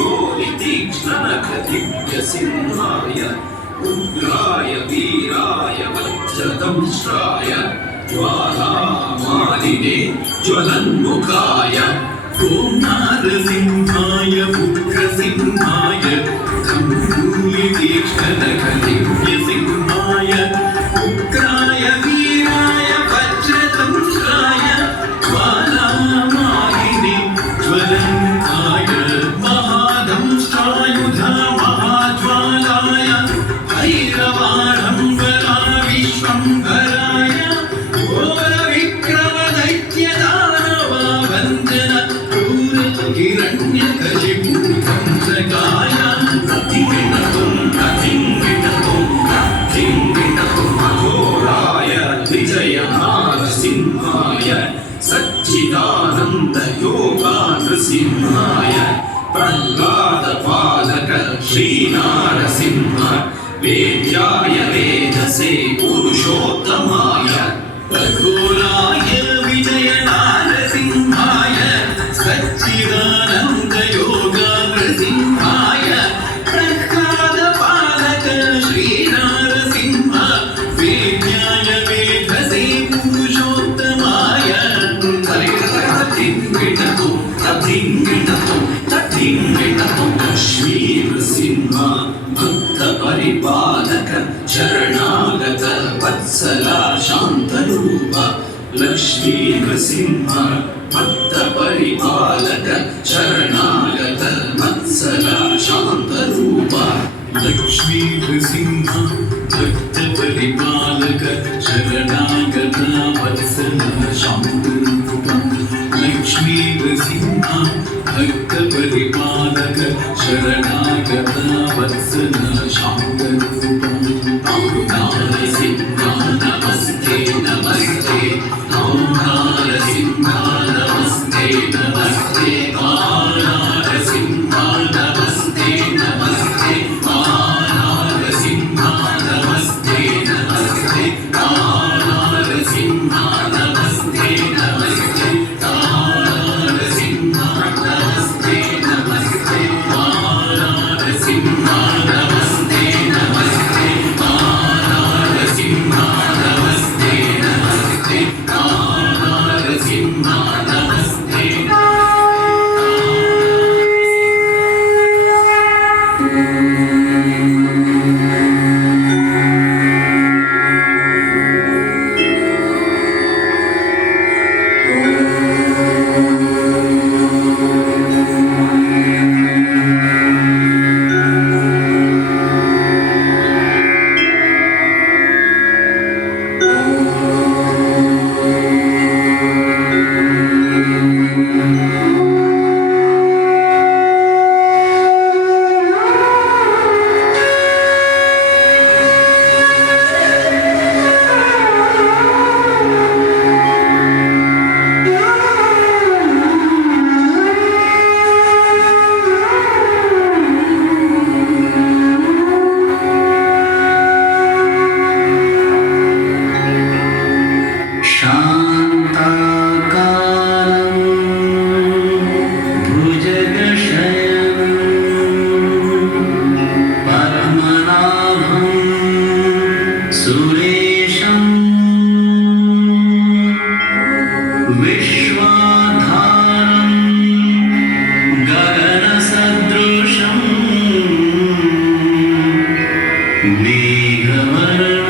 घोरितीक्ष्णनखदिव्यसिंहाय उग्राय वीराय वज्रदंष्ट्राय ज्वालामालिने ज्वलन्मुखाय ॐ नारसिंहाय उग्रसिंहाय घोरितीक्ष्णनखदिव्यसिंहाय उग्राय वीराय वज्रदंष्ट्राय ज्वालामालिने ज्वलन्मुखाय महादंष्ट्रायुधा महाज्वालाय भैरवाडम्बरा विश्वम्भराय घोरविक्रमदैत्यदानववन्दन क्रूरहिरण्यकशिपुकंसकाय घोराय विजयनारसिंहाय सच्चिदानन्दयोगानृसिंहाय प्रह्लादपालक श्रीनारसिंह वेद्याय वेदसे पुरुषोत्तमाय घोराय विजयनारसिंहाय सच्चिदानन्दयोगानृसिंहाय प्रह्लादपालक श्रीनारसिंह वेद्याय वेदसे पुरुषोत्तमाय लक्ष्मीनृसिंह भक्तपरिपालक शरणागत वत्सला शान्तरूप लक्ष्मीनृसिंह भक्तपरिपालक शरणागत वत्सला शान्तरूप लक्ष्मीनृसिंह भक्तपरिपालक शरणागत वत्सला शान्तरूप लक्ष्मीनृसिंह भक्तपरिपालक शरणागत वत्सला शान्तरूप नारसिंह नमस्ते नमस्ते नारसिंह नमस्ते नमस्ते नारसिंह नमस्ते नमस्ते नारसिंह नमस्ते नमस्ते नारसिंह नमस्ते नमस्ते नारसिंह नमस्ते नमस्ते नारसिंह नमस्ते नमस्ते नारसिंह नमस्ते नमस्ते नारसिंह नमस्ते मेघवर्णं